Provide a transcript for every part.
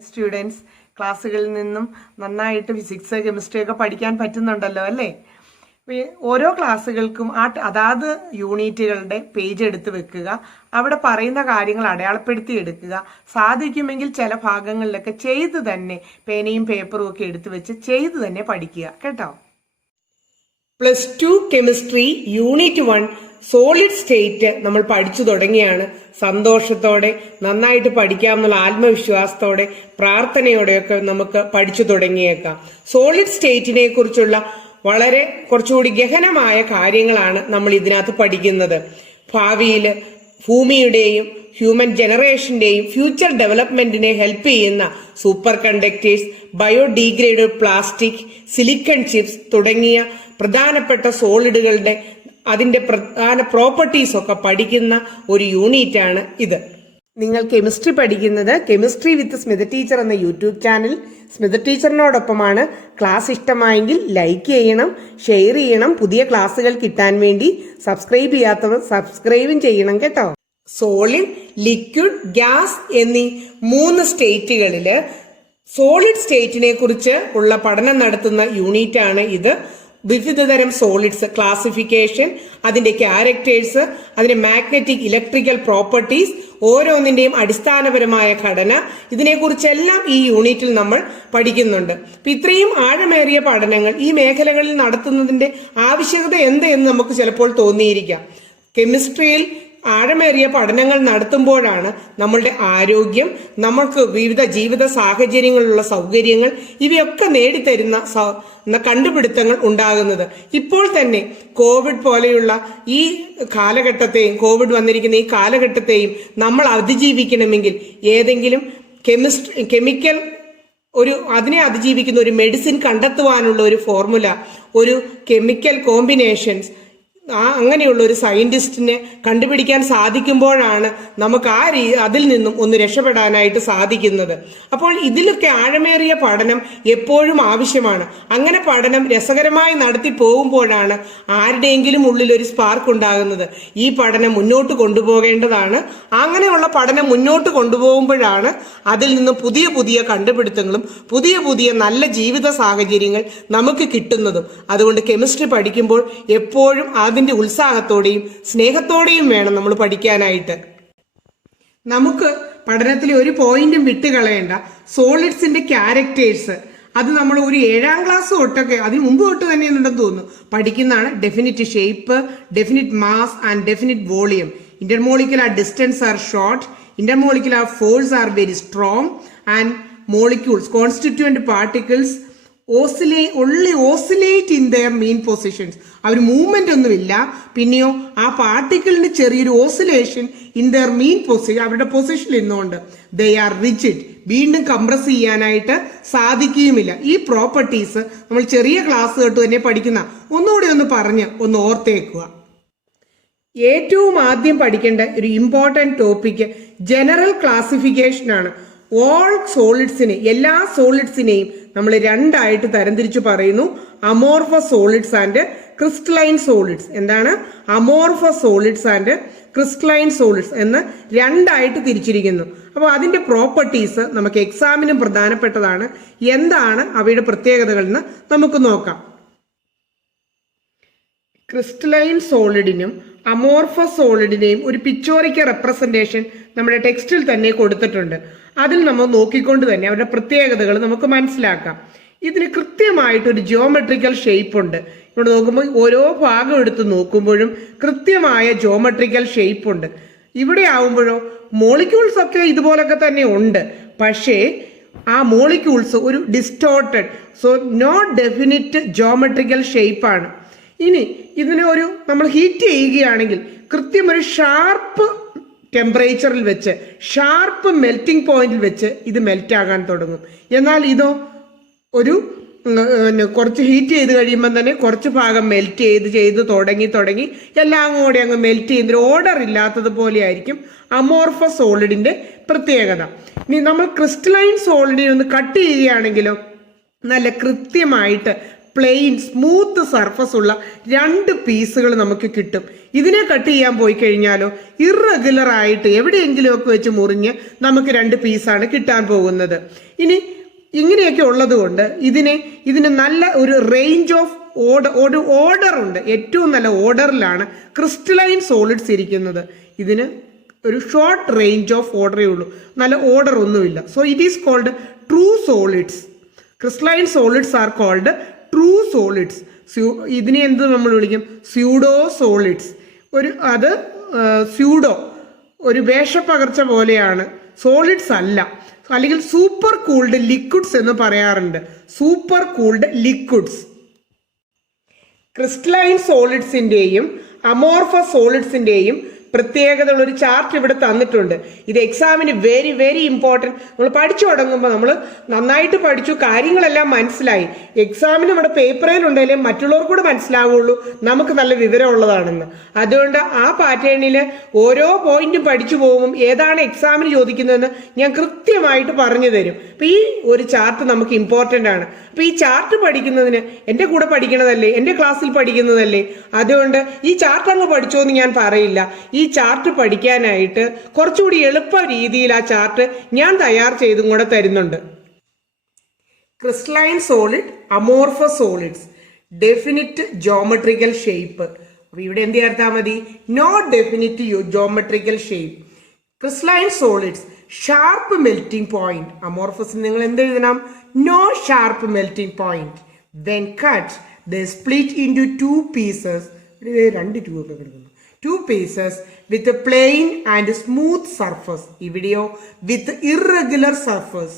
Students ക്ലാസ്സുകളിൽ നിന്നും നന്നായിട്ട് ഫിസിക്സ് കെമിസ്ട്രി ഒക്കെ പഠിക്കാൻ പറ്റുന്നുണ്ടല്ലോ അല്ലേ? ഓരോ ക്ലാസ്സുകൾക്കും അതാത് യൂണിറ്റുകളുടെ പേജ് എടുത്ത് വെക്കുക, അവിടെ പറയുന്ന കാര്യങ്ങൾ അടയാളപ്പെടുത്തി എടുക്കുക. സാധിക്കുമെങ്കിൽ ചില ഭാഗങ്ങളിലൊക്കെ ചെയ്ത് തന്നെ പേനയും പേപ്പറും ഒക്കെ എടുത്ത് വെച്ച് ചെയ്ത് തന്നെ പഠിക്കുക കേട്ടോ. +2 കെമിസ്ട്രി യൂണിറ്റ് 1 സോളിഡ് സ്റ്റേറ്റ് നമ്മൾ പഠിച്ചു തുടങ്ങിയാണ്. സന്തോഷത്തോടെ നന്നായിട്ട് പഠിക്കാമെന്നുള്ള ആത്മവിശ്വാസത്തോടെ പ്രാർത്ഥനയോടെയൊക്കെ നമുക്ക് പഠിച്ചു തുടങ്ങിയേക്കാം. സോളിഡ് സ്റ്റേറ്റിനെ കുറിച്ചുള്ള വളരെ കുറച്ചുകൂടി ഗഹനമായ കാര്യങ്ങളാണ് നമ്മൾ ഇതിനകത്ത് പഠിക്കുന്നത്. ഭാവിയിൽ ഭൂമിയുടെയും ഹ്യൂമൻ ജനറേഷന്റെയും ഫ്യൂച്ചർ ഡെവലപ്മെന്റിനെ ഹെൽപ്പ് ചെയ്യുന്ന superconductors, biodegradable plastic, silicon chips തുടങ്ങിയ പ്രധാനപ്പെട്ട സോളിഡുകളുടെ അതിന്റെ പ്രധാന പ്രോപ്പർട്ടീസ് ഒക്കെ പഠിക്കുന്ന ഒരു യൂണിറ്റ് ആണ് ഇത്. നിങ്ങൾ കെമിസ്ട്രി പഠിക്കുന്നത് കെമിസ്ട്രി വിത്ത് സ്മിത ടീച്ചർ എന്ന യൂട്യൂബ് ചാനൽ. സ്മിത ടീച്ചറിനോടൊപ്പമാണ്. ക്ലാസ് ഇഷ്ടമായെങ്കിൽ ലൈക്ക് ചെയ്യണം, ഷെയർ ചെയ്യണം. പുതിയ ക്ലാസ്സുകൾ കിട്ടാൻ വേണ്ടി സബ്സ്ക്രൈബ് ചെയ്യാത്തവർ സബ്സ്ക്രൈബും ചെയ്യണം കേട്ടോ. സോളിഡ്, ലിക്വിഡ്, ഗ്യാസ് എന്നീ 3 സ്റ്റേറ്റുകളില് സോളിഡ് സ്റ്റേറ്റിനെ കുറിച്ച് ഉള്ള പഠനം നടത്തുന്ന യൂണിറ്റ് ആണ് ഇത്. വിവിധതരം സോളിഡ്സ് ക്ലാസിഫിക്കേഷൻ, അതിന്റെ ക്യാരക്ടേഴ്സ്, അതിന്റെ മാഗ്നറ്റിക് ഇലക്ട്രിക്കൽ പ്രോപ്പർട്ടീസ്, ഓരോന്നിന്റെയും അടിസ്ഥാനപരമായ ഘടന, ഇതിനെക്കുറിച്ചെല്ലാം ഈ യൂണിറ്റിൽ നമ്മൾ പഠിക്കുന്നുണ്ട്. അപ്പൊ ഇത്രയും ആഴമേറിയ പഠനങ്ങൾ ഈ മേഖലകളിൽ നടത്തുന്നതിന്റെ ആവശ്യകത എന്ത് എന്ന് നമുക്ക് ചിലപ്പോൾ തോന്നിയിരിക്കാം. കെമിസ്ട്രിയിൽ ആഴമേറിയ പഠനങ്ങൾ നടത്തുമ്പോഴാണ് നമ്മളുടെ ആരോഗ്യം, നമ്മൾക്ക് വിവിധ ജീവിത സാഹചര്യങ്ങളിലുള്ള സൗകര്യങ്ങൾ ഇവയൊക്കെ നേടിത്തരുന്ന കണ്ടുപിടുത്തങ്ങൾ ഉണ്ടാകുന്നത്. ഇപ്പോൾ തന്നെ കോവിഡ് പോലെയുള്ള ഈ കാലഘട്ടത്തെയും, കോവിഡ് വന്നിരിക്കുന്ന ഈ കാലഘട്ടത്തെയും നമ്മൾ അതിജീവിക്കണമെങ്കിൽ ഏതെങ്കിലും കെമിക്കൽ അതിനെ അതിജീവിക്കുന്ന ഒരു മെഡിസിൻ കണ്ടെത്തുവാനുള്ള ഒരു ഫോർമുല, ഒരു കെമിക്കൽ കോമ്പിനേഷൻസ് അങ്ങനെയുള്ള ഒരു സയന്റിസ്റ്റിനെ കണ്ടുപിടിക്കാൻ സാധിക്കുമ്പോഴാണ് നമുക്ക് അതിൽ നിന്നും ഒന്ന് രക്ഷപ്പെടാനായിട്ട് സാധിക്കുന്നത്. അപ്പോൾ ഇതിലൊക്കെ ആഴമേറിയ പഠനം എപ്പോഴും ആവശ്യമാണ്. അങ്ങനെ പഠനം രസകരമായി നടത്തി പോകുമ്പോഴാണ് ആരുടെയെങ്കിലും ഉള്ളിൽ ഒരു സ്പാർക്ക് ഉണ്ടാകുന്നത്. ഈ പഠനം മുന്നോട്ട് കൊണ്ടുപോകേണ്ടതാണ്. അങ്ങനെയുള്ള പഠനം മുന്നോട്ട് കൊണ്ടുപോകുമ്പോഴാണ് അതിൽ നിന്ന് പുതിയ പുതിയ കണ്ടുപിടുത്തങ്ങളും പുതിയ പുതിയ നല്ല ജീവിത സാഹചര്യങ്ങൾ നമുക്ക് കിട്ടുന്നതും. അതുകൊണ്ട് കെമിസ്ട്രി പഠിക്കുമ്പോൾ എപ്പോഴും അതിന്റെ ഉത്സാഹത്തോടെയും സ്നേഹത്തോടെയും വേണം നമ്മൾ പഠിക്കാനായിട്ട്. നമുക്ക് പഠനത്തിലെ ഒരു പോയിന്റും വിട്ടുകളയേണ്ട. സോളിഡ്സിന്റെ ക്യാരക്ടേഴ്സ് അത് നമ്മൾ ഒരു 7ാം ക്ലാസ് തൊട്ടൊക്കെ, അതിന് മുമ്പ് തൊട്ട് തന്നെ ഉണ്ടെന്ന് തോന്നുന്നു, പഠിക്കുന്നതാണ്. Definite shape, definite mass and definite volume. Intermolecular distance are short, intermolecular force are very strong and molecules constituent particles oscillate in their mean positions. അവർ മൂവ്മെന്റ് ഒന്നുമില്ല, പിന്നെയോ ആ പാർട്ടിക്കിളിന് ചെറിയൊരു oscillation in their mean position, അവരുടെ പൊസിഷനിൽ നിന്നുകൊണ്ട് they are rigid, വീണ്ടും കംപ്രസ് ചെയ്യാനായിട്ട് സാധിക്കുകയുമില്ല. ഈ പ്രോപ്പർട്ടീസ് നമ്മൾ ചെറിയ ക്ലാസ് തൊട്ട് തന്നെ പഠിക്കുന്ന, ഒന്നുകൂടി ഒന്ന് ഓർത്തേക്കുക. ഏറ്റവും ആദ്യം പഠിക്കേണ്ട ഒരു ഇമ്പോർട്ടൻറ്റ് ടോപ്പിക് ജനറൽ ക്ലാസിഫിക്കേഷൻ ആണ്. ഓൾ സോളിഡ്സിനെ, എല്ലാ സോളിഡ്സിനെയും നമ്മൾ 2ആയിട്ട് തരംതിരിച്ചു പറയുന്നു. Amorphous solids and crystalline solids. എന്താണ്? Amorphous solids and crystalline solids എന്ന് 2ആയിട്ട് തിരിച്ചിരിക്കുന്നു. അപ്പോൾ അതിന്റെ പ്രോപ്പർട്ടീസ് നമുക്ക് എക്സാമിനും പ്രധാനപ്പെട്ടതാണ്. എന്താണ് അവയുടെ പ്രത്യേകതകൾ എന്ന് നമുക്ക് നോക്കാം. ക്രിസ്റ്റലൈൻ സോളിഡിനും അമോർഫസ് സോളിഡിനെയും ഒരു പിക്ചോറിക്കൽ റെപ്രസെന്റേഷൻ നമ്മുടെ ടെക്സ്റ്റിൽ തന്നെ കൊടുത്തിട്ടുണ്ട്. അതിൽ നമ്മൾ നോക്കിക്കൊണ്ട് തന്നെ അവരുടെ പ്രത്യേകതകൾ നമുക്ക് മനസ്സിലാക്കാം. ഇതിന് കൃത്യമായിട്ടൊരു ജിയോമെട്രിക്കൽ ഷേപ്പ് ഉണ്ട്. ഇവിടെ നോക്കുമ്പോൾ ഓരോ ഭാഗം എടുത്ത് നോക്കുമ്പോഴും കൃത്യമായ ജിയോമെട്രിക്കൽ ഷേപ്പ് ഉണ്ട്. ഇവിടെ ആവുമ്പോഴോ മോളിക്യൂൾസ് ഒക്കെ ഇതുപോലൊക്കെ തന്നെ ഉണ്ട്, പക്ഷേ ആ മോളിക്യൂൾസ് ഒരു distorted, so not definite geometrical ഷേപ്പാണ്. ഇനി ഇതിനെ നമ്മൾ ഹീറ്റ് ചെയ്യുകയാണെങ്കിൽ കൃത്യം ഒരു ഷാർപ്പ് ടെമ്പറേച്ചറിൽ വെച്ച്, ഷാർപ്പ് മെൽറ്റിംഗ് പോയിന്റിൽ വെച്ച് ഇത് മെൽറ്റ് ആകാൻ തുടങ്ങും. എന്നാൽ ഇതോ കുറച്ച് ഹീറ്റ് ചെയ്ത് കഴിയുമ്പോൾ തന്നെ കുറച്ച് ഭാഗം മെൽറ്റ് ചെയ്ത് തുടങ്ങി എല്ലാം കൂടി അങ്ങ് മെൽറ്റ് ചെയ്യുന്ന ഓർഡർ ഇല്ലാത്തതുപോലെ ആയിരിക്കും അമോർഫസ് സോളിഡിന്റെ പ്രത്യേകത. ഇനി നമ്മൾ ക്രിസ്റ്റലൈൻ സോളിഡിനെ ഒന്ന് കട്ട് ചെയ്യുകയാണെങ്കിലോ നല്ല കൃത്യമായിട്ട് പ്ലെയിൻ സ്മൂത്ത് സർഫസ് ഉള്ള 2 പീസുകൾ നമുക്ക് കിട്ടും. ഇതിനെ കട്ട് ചെയ്യാൻ പോയി കഴിഞ്ഞാലോ ഇറഗുലർ ആയിട്ട് എവിടെയെങ്കിലുമൊക്കെ വെച്ച് മുറിഞ്ഞ് നമുക്ക് 2 പീസാണ് കിട്ടാൻ പോകുന്നത്. ഇനി ഇങ്ങനെയൊക്കെ ഉള്ളത് കൊണ്ട് ഇതിന് നല്ല ഒരു റേഞ്ച് ഓഫ് ഓർഡർ ഉണ്ട്. ഏറ്റവും നല്ല ഓർഡറിലാണ് ക്രിസ്റ്റലൈൻ സോളിഡ്സ് ഇരിക്കുന്നത്. ഇതിന് ഒരു ഷോർട്ട് റേഞ്ച് ഓഫ് ഓർഡറേ ഉള്ളൂ, നല്ല ഓർഡർ ഒന്നുമില്ല. So it is called true solids. Crystalline solids are called true solids. ഇതിനെ എന്ത് നമ്മൾ വിളിക്കും? Pseudo solids. സ്യൂഡോ ഒരു വേഷപ്പകർച്ച പോലെയാണ്, സോളിഡ്സ് അല്ല. അല്ലെങ്കിൽ സൂപ്പർ കൂൾഡ് ലിക്വിഡ്സ് എന്ന് പറയാറുണ്ട്. Super cooled liquids. ക്രിസ്റ്റലൈൻ സോളിഡ്സിന്റെയും അമോർഫസ് സോളിഡ്സിന്റെയും പ്രത്യേകതയുള്ള ഒരു ചാർട്ട് ഇവിടെ തന്നിട്ടുണ്ട്. ഇത് എക്സാമിന് വെരി വെരി ഇമ്പോർട്ടൻറ്റ്. നമ്മൾ പഠിച്ചു തുടങ്ങുമ്പോൾ നമ്മൾ നന്നായിട്ട് പഠിച്ചു, കാര്യങ്ങളെല്ലാം മനസ്സിലായി. എക്സാമിന് നമ്മുടെ പേപ്പറിലുണ്ടെങ്കിലും മറ്റുള്ളവർക്കൂടെ മനസ്സിലാവുള്ളൂ നമുക്ക് നല്ല വിവരമുള്ളതാണെന്ന്. അതുകൊണ്ട് ആ പാറ്റേണിൽ ഓരോ പോയിന്റും പഠിച്ചു പോകുമ്പം ഏതാണ് എക്സാമിന് ചോദിക്കുന്നതെന്ന് ഞാൻ കൃത്യമായിട്ട് പറഞ്ഞു തരും. അപ്പം ഈ ഒരു ചാർട്ട് നമുക്ക് ഇമ്പോർട്ടൻ്റ് ആണ്. അപ്പം ഈ ചാർട്ട് പഠിക്കുന്നതിന് എൻ്റെ കൂടെ പഠിക്കണതല്ലേ, എൻ്റെ ക്ലാസ്സിൽ പഠിക്കുന്നതല്ലേ, അതുകൊണ്ട് ഈ ചാർട്ട് അങ്ങ് പഠിച്ചോ എന്ന് ഞാൻ പറയില്ല. ഈ ചാർട്ട് പഠിക്കാനായിട്ട് കുറച്ചുകൂടി എളുപ്പ രീതിയിൽ ആ ചാർട്ട് ഞാൻ തയ്യാർ ചെയ്തും കൂടെ തരുന്നുണ്ട്. Crystalline solid, amorphous solids, definite geometrical shape. അപ്പൊ ഇവിടെ എന്ത് ചേർത്താൽ മതി? No definite geometrical shape. Crystalline solids, sharp melting point. Amorphous നിങ്ങൾ എന്ത് എഴുതണം? No sharp melting point. When cut they split into 2 pieces. 2 tube ഒക്കെ കിടക്കുന്നു. 2 pieces with a plain and smooth surface. ഇവിടെയോ with irregular surface.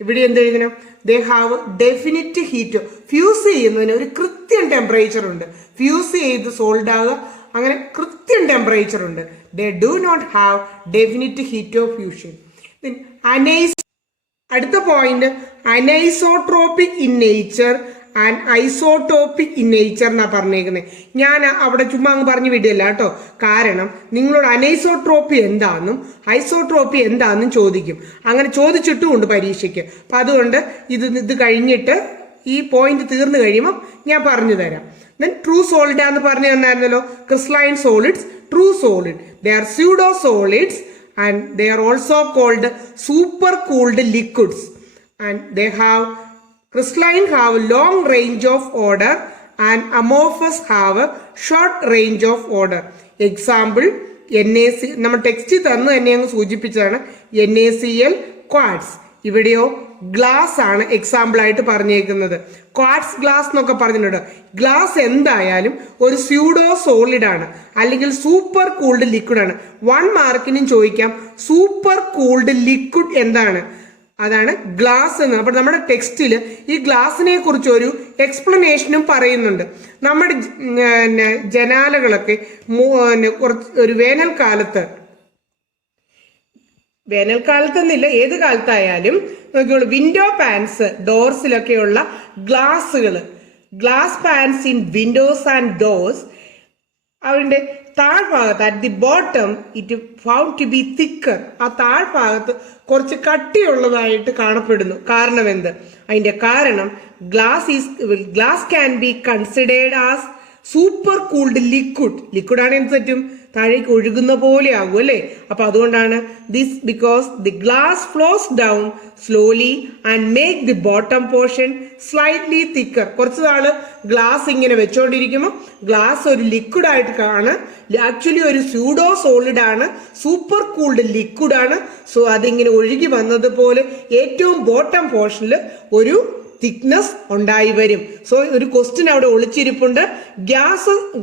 ഇവിടെ എന്ത് എഴുതണം? they have definite heat. Fuse ചെയ്യുന്നതിന് ഒരു കൃത്യം ടെമ്പറേച്ചർ ഉണ്ട്. ഫ്യൂസ് ചെയ്ത് സോൾഡ് ആകുക, അങ്ങനെ കൃത്യം ടെമ്പറേച്ചർ ഉണ്ട്. they do not have definite heat of fusion. അടുത്ത point, anisotropic in nature and isotopic in nature എന്നാ പറഞ്ഞേക്കുന്നത്. ഞാൻ അവിടെ ചുമ്മാ അങ്ങ് പറഞ്ഞു വിടില്ല കേട്ടോ. കാരണം നിങ്ങളോട് അനൈസോട്രോപ്പി എന്താണെന്നും ഐസോട്രോപ്പി എന്താണെന്നും ചോദിക്കും. അങ്ങനെ ചോദിച്ചിട്ടും ഉണ്ട് പരീക്ഷയ്ക്ക്. അപ്പം അതുകൊണ്ട് ഇത് കഴിഞ്ഞിട്ട് ഈ പോയിന്റ് തീർന്നു കഴിയുമ്പോൾ ഞാൻ പറഞ്ഞു തരാം. ദെൻ ട്രൂ സോളിഡ് ആണെന്ന് പറഞ്ഞു തന്നായിരുന്നല്ലോ. Crystalline solids, true solid. They are pseudo solids and they are also called super cooled liquids. And they have crystalline have a long range of order and amorphous have a short range of order. Example, NaC. നമ്മൾ text തന്നു തന്നെ അങ്ങ് സൂചിപ്പിച്ചതാണ്. NaCl, quartz. ഇവിടെയോ glass ആണ് example ആയിട്ട് പറഞ്ഞേക്കുന്നത്. Quartz glass എന്നൊക്കെ പറഞ്ഞിട്ടുണ്ട്. ഗ്ലാസ് എന്തായാലും ഒരു സ്യൂഡോ സോളിഡ് ആണ്, അല്ലെങ്കിൽ സൂപ്പർ കൂൾഡ് ലിക്വിഡ് ആണ്. 1 മാർക്കിനും ചോദിക്കാം സൂപ്പർ കൂൾഡ് ലിക്വിഡ് എന്താണ്, അതാണ് ഗ്ലാസ് എന്ന്. അപ്പോൾ നമ്മുടെ ടെക്സ്റ്റിൽ ഈ ഗ്ലാസിനെ കുറിച്ച് ഒരു എക്സ്പ്ലനേഷനും പറയുന്നുണ്ട്. നമ്മുടെ ജനാലകളൊക്കെ ഒരു വേനൽക്കാലത്തെന്നില്ല, ഏത് കാലത്തായാലും നോക്കിയോളൂ, വിൻഡോ പാൻസ് ഡോർസിലൊക്കെയുള്ള glass panes in windows and doors, അവരുടെ താഴ്ഭാഗത്ത് at the bottom it found to be thicker. ആ താഴ്ഭാഗത്ത് കുറച്ച് കട്ടിയുള്ളതായിട്ട് കാണപ്പെടുന്നു. കാരണം എന്ത്? അതിന്റെ കാരണം glass can be considered as super cooled liquid ആണ്. എന്ത് പറ്റും? താഴേക്ക് ഒഴുകുന്ന പോലെ ആകും അല്ലേ? അപ്പൊ അതുകൊണ്ടാണ് this, because the glass flows down slowly and make the bottom portion slightly thicker. കുറച്ച് നാള് ഗ്ലാസ് ഇങ്ങനെ വെച്ചോണ്ടിരിക്കുമ്പോൾ ഗ്ലാസ് ഒരു ലിക്വിഡ് ആയിട്ട് ആക്ച്വലി ഒരു സ്യൂഡോ സോളിഡ് ആണ്, സൂപ്പർ കൂൾഡ് ലിക്വിഡ് ആണ്. സോ അതിങ്ങനെ ഒഴുകി വന്നതുപോലെ ഏറ്റവും ബോട്ടം പോർഷനിൽ ഒരു തിക്നെസ് ഉണ്ടായി വരും. സോ ഒരു ക്വസ്റ്റ്യൻ അവിടെ ഒളിച്ചിരിപ്പുണ്ട്.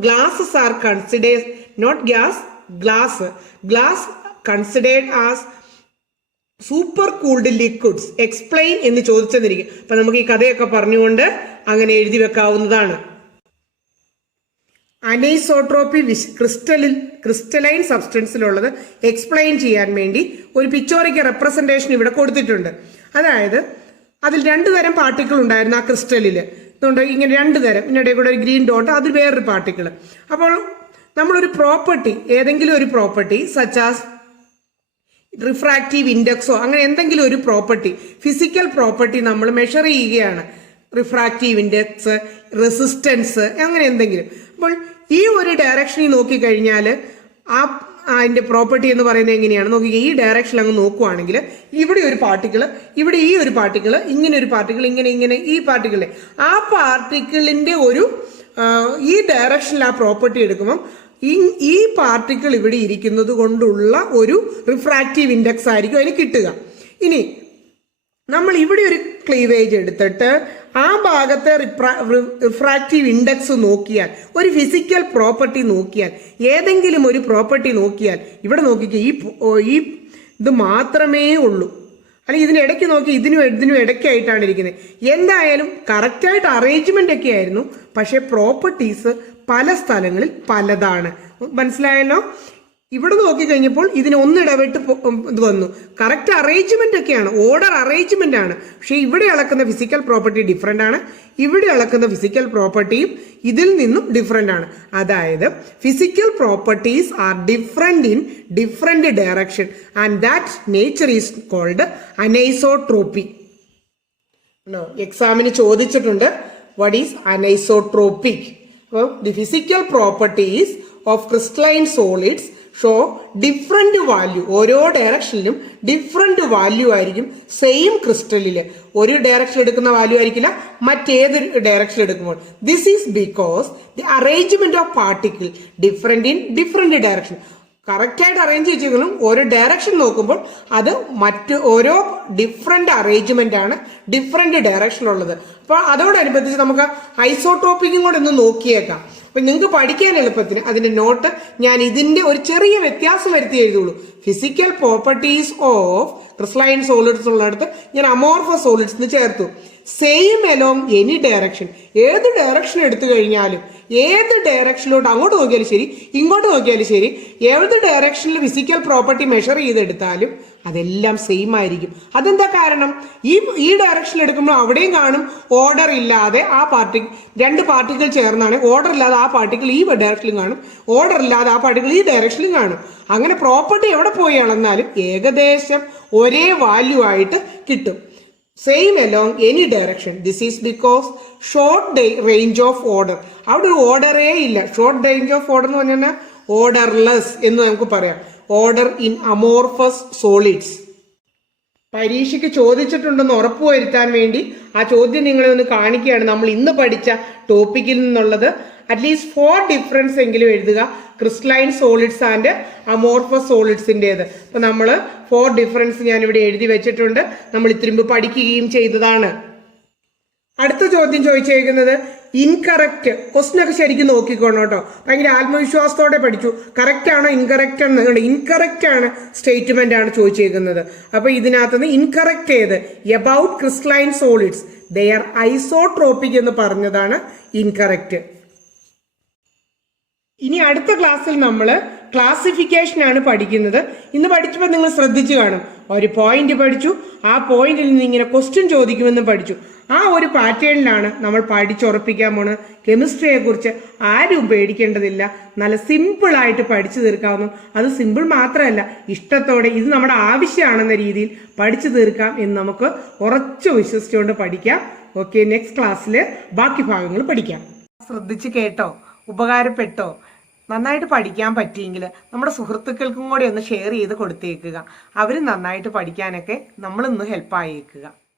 Glasses are considered, not glass considered as super cooled liquids. Explain എന്ന് ചോദിച്ചെന്നിരിക്കും. അപ്പൊ നമുക്ക് ഈ കഥയൊക്കെ പറഞ്ഞുകൊണ്ട് അങ്ങനെ എഴുതി വെക്കാവുന്നതാണ്. അനൈസോട്രോപ്പി ക്രിസ്റ്റലൈൻ സബ്സ്റ്റൻസിലുള്ളത് എക്സ്പ്ലെയിൻ ചെയ്യാൻ വേണ്ടി ഒരു പിക്ചോറിക്കൽ റെപ്രസെന്റേഷൻ ഇവിടെ കൊടുത്തിട്ടുണ്ട്. അതായത് അതിൽ 2 തരം പാർട്ടിക്കിൾ ഉണ്ടായിരുന്നു ആ ക്രിസ്റ്റലിൽ. ഇങ്ങനെ 2 തരം, ഇതിനിടയിൽ കൂടെ ഒരു ഗ്രീൻ ഡോട്ട്, അത് വേറൊരു പാർട്ടിക്കിൾ. അപ്പോൾ നമ്മളൊരു പ്രോപ്പർട്ടി, ഏതെങ്കിലും ഒരു പ്രോപ്പർട്ടി സച്ചാസ് റിഫ്രാക്റ്റീവ് ഇൻഡെക്സോ അങ്ങനെ എന്തെങ്കിലും ഒരു പ്രോപ്പർട്ടി, ഫിസിക്കൽ പ്രോപ്പർട്ടി നമ്മൾ മെഷർ ചെയ്യുകയാണ്. റിഫ്രാക്റ്റീവ് ഇൻഡെക്സ്, റെസിസ്റ്റൻസ്, അങ്ങനെ എന്തെങ്കിലും. അപ്പോൾ ഈ ഒരു ഡയറക്ഷനിൽ നോക്കിക്കഴിഞ്ഞാൽ അതിന്റെ പ്രോപ്പർട്ടി എന്ന് പറയുന്നത് എങ്ങനെയാണ് നോക്കിക്കുക. ഈ ഡയറക്ഷനിൽ അങ്ങ് നോക്കുവാണെങ്കിൽ ഇവിടെ ഒരു പാർട്ടിക്കിൾ, ഇവിടെ ഈ ഒരു പാർട്ടിക്കിൾ, ഇങ്ങനെ ഒരു പാർട്ടിക്കിൾ, ഇങ്ങനെ ഈ പാർട്ടിക്കിളെ ആ പാർട്ടിക്കിളിന്റെ ഒരു ഈ ഡയറക്ഷനിൽ ആ പ്രോപ്പർട്ടി എടുക്കുമ്പം ഈ പാർട്ടിക്കിൾ ഇവിടെ ഇരിക്കുന്നത് കൊണ്ടുള്ള ഒരു റിഫ്രാക്റ്റീവ് ഇൻഡെക്സ് ആയിരിക്കും അതിന് കിട്ടുക. ഇനി നമ്മൾ ഇവിടെ ഒരു ക്ലീവേജ് എടുത്തിട്ട് ആ ഭാഗത്തെ റിഫ്രാക്റ്റീവ് ഇൻഡെക്സ് നോക്കിയാൽ, ഒരു ഫിസിക്കൽ പ്രോപ്പർട്ടി നോക്കിയാൽ, ഏതെങ്കിലും ഒരു പ്രോപ്പർട്ടി നോക്കിയാൽ, ഇവിടെ നോക്കിക്കുക ഈ ഇത് മാത്രമേ ഉള്ളൂ, അല്ലെങ്കിൽ ഇതിനിടയ്ക്ക് നോക്കി ഇതിനും ഇടയ്ക്കായിട്ടാണ് ഇരിക്കുന്നത്. എന്തായാലും കറക്റ്റായിട്ട് അറേഞ്ച്മെന്റ് ഒക്കെ ആയിരുന്നു, പക്ഷെ പ്രോപ്പർട്ടീസ് പല സ്ഥലങ്ങളിൽ പലതാണ്. മനസ്സിലായല്ലോ? ഇവിടെ നോക്കിക്കഴിഞ്ഞപ്പോൾ ഇതിന് ഒന്നിടവിട്ട് ഇത് വന്നു. കറക്റ്റ് അറേഞ്ച്മെന്റ് ഒക്കെയാണ്, ഓർഡർ അറേഞ്ച്മെന്റ് ആണ്. പക്ഷെ ഇവിടെ അളക്കുന്ന ഫിസിക്കൽ പ്രോപ്പർട്ടി ഡിഫറെന്റ് ആണ്, ഇവിടെ അളക്കുന്ന ഫിസിക്കൽ പ്രോപ്പർട്ടിയും ഇതിൽ നിന്നും ഡിഫറെന്റ് ആണ്. അതായത് physical properties are different in different direction and that nature is called anisotropy. എക്സാമിന് ചോദിച്ചിട്ടുണ്ട് what is anisotropic. The physical properties of crystalline solids show different value, ഓരോ ഡയറക്ഷനിലും ഡിഫറെന്റ് വാല്യൂ ആയിരിക്കും. സെയിം ക്രിസ്റ്റലില് ഒരു ഡയറക്ഷൻ എടുക്കുന്ന വാല്യൂ ആയിരിക്കില്ല മറ്റേത് ഡയറക്ഷൻ എടുക്കുമ്പോൾ. This is because the arrangement of particle different in different direction. കറക്റ്റായിട്ട് അറേഞ്ച് ചെയ്തെങ്കിലും ഓരോ ഡയറക്ഷൻ നോക്കുമ്പോൾ അത് ഓരോ ഡിഫറെന്റ് അറേഞ്ച്മെന്റ് ആണ്, ഡിഫറെന്റ് ഡയറക്ഷൻ ഉള്ളത്. അപ്പൊ അതോടനുബന്ധിച്ച് നമുക്ക് ഐസോട്രോപിക്കും കൂടെ ഒന്ന് നോക്കിയേക്കാം. അപ്പൊ നിങ്ങൾക്ക് പഠിക്കാൻ എളുപ്പത്തിന് അതിന്റെ നോട്ട് ഞാൻ ഇതിന്റെ ഒരു ചെറിയ വ്യത്യാസം വരുത്തി എഴുതുള്ളൂ. Physical properties of crystalline solids ഉള്ളിടത്ത് ഞാൻ അമോർഫസ് സോളിഡ്സ് എന്ന് ചേർത്തു. സെയിം അലോങ് എനി ഡയറക്ഷൻ, ഏത് ഡയറക്ഷൻ എടുത്തു കഴിഞ്ഞാലും, ഏത് ഡയറക്ഷനിലോട്ട് അങ്ങോട്ട് നോക്കിയാലും ശരി ഇങ്ങോട്ട് നോക്കിയാലും ശരി, ഏത് ഡയറക്ഷനിൽ ഫിസിക്കൽ പ്രോപ്പർട്ടി മെഷർ ചെയ്തെടുത്താലും അതെല്ലാം സെയിം ആയിരിക്കും. അതെന്താ കാരണം? ഈ ഡയറക്ഷൻ എടുക്കുമ്പോൾ അവിടെയും കാണും ഓർഡർ ഇല്ലാതെ രണ്ട് പാർട്ടിക്കിൾ ചേർന്നാണ്, ഓർഡർ ഇല്ലാതെ ആ പാർട്ടിക്കിൾ ഈ ഡയറക്ഷനിലും കാണും, ഓർഡർ ഇല്ലാതെ ആ പാർട്ടിക്കിൾ ഈ ഡയറക്ഷനിലും കാണും. അങ്ങനെ പ്രോപ്പർട്ടി എവിടെ പോയി അളന്നാലും ഏകദേശം ഒരേ വാല്യൂ ആയിട്ട് കിട്ടും. Same along any direction. This is because short range of order. അവിടെ ഒരു ഓർഡറേ ഇല്ല. ഷോർട്ട് റേഞ്ച് ഓഫ് ഓർഡർ എന്ന് പറഞ്ഞാൽ ഓർഡർലെസ് എന്ന് നമുക്ക് പറയാം. Order in amorphous solids. പരീക്ഷയ്ക്ക് ചോദിച്ചിട്ടുണ്ടെന്ന് ഉറപ്പുവരുത്താൻ വേണ്ടി ആ ചോദ്യം നിങ്ങളെ ഒന്ന് കാണിക്കുകയാണ്. നമ്മൾ ഇന്ന് പഠിച്ച ടോപ്പിക്കിൽ നിന്നുള്ളത് അറ്റ്ലീസ്റ്റ് 4 ഡിഫറൻസ് എങ്കിലും എഴുതുക. ക്രിസ്റ്റലൈൻ സോളിഡ്സ് ആൻഡ് അമോർഫസ് സോളിഡ്സിൻ്റെത്. അപ്പൊ നമ്മൾ 4 ഡിഫറൻസ് ഞാൻ ഇവിടെ എഴുതി വെച്ചിട്ടുണ്ട്. നമ്മൾ ഇത്തിരി പഠിക്കുകയും ചെയ്തതാണ്. അടുത്ത ചോദ്യം ചോദിച്ചേക്കുന്നത് ഇൻകറക്റ്റ്. ക്വസ്റ്റ്യൻ ഒക്കെ ശരിക്കും നോക്കിക്കോണം കേട്ടോ. ഭയങ്കര ആത്മവിശ്വാസത്തോടെ പഠിച്ചു. കറക്റ്റ് ആണോ ഇൻകറക്റ്റ് ആണ്? ഇൻകറക്റ്റ് ആണ് സ്റ്റേറ്റ്മെന്റ് ആണ് ചോദിച്ചേക്കുന്നത്. അപ്പൊ ഇതിനകത്തുനിന്ന് ഇൻകറക്റ്റ് ഏത്? About crystalline solids they are isotropic എന്ന് പറഞ്ഞതാണ് ഇൻകറക്റ്റ്. ഇനി അടുത്ത ക്ലാസ്സിൽ നമ്മൾ ക്ലാസിഫിക്കേഷൻ ആണ് പഠിക്കുന്നത്. ഇന്ന് പഠിച്ചപ്പോൾ നിങ്ങൾ ശ്രദ്ധിച്ചു കാണും, ഒരു പോയിന്റ് പഠിച്ചു, ആ പോയിന്റിൽ നിന്ന് ഇങ്ങനെ ക്വസ്റ്റ്യൻ ചോദിക്കുമെന്ന് പഠിച്ചു. ആ ഒരു പാറ്റേണിലാണ് നമ്മൾ പഠിച്ചുറപ്പിക്കാൻ പോണ്. കെമിസ്ട്രിയെ കുറിച്ച് ആരും പേടിക്കേണ്ടതില്ല, നല്ല സിമ്പിൾ ആയിട്ട് പഠിച്ചു തീർക്കാവുന്നു. അത് സിമ്പിൾ മാത്രമല്ല, ഇഷ്ടത്തോടെ ഇത് നമ്മുടെ ആവശ്യമാണെന്ന രീതിയിൽ പഠിച്ചു തീർക്കാം എന്ന് നമുക്ക് ഉറച്ചു വിശ്വസിച്ചുകൊണ്ട് പഠിക്കാം. ഓക്കെ, നെക്സ്റ്റ് ക്ലാസ്സിൽ ബാക്കി ഭാഗങ്ങൾ പഠിക്കാം. ശ്രദ്ധിച്ച് കേട്ടോ, ഉപകാരപ്പെട്ടോ? നന്നായിട്ട് പഠിക്കാൻ പറ്റിയെങ്കിൽ നമ്മുടെ സുഹൃത്തുക്കൾക്കും കൂടി ഒന്ന് ഷെയർ ചെയ്ത് കൊടുത്തേക്കുക. അവർ നന്നായിട്ട് പഠിക്കാനൊക്കെ നമ്മളൊന്ന് ഹെൽപ്പായേക്കുക.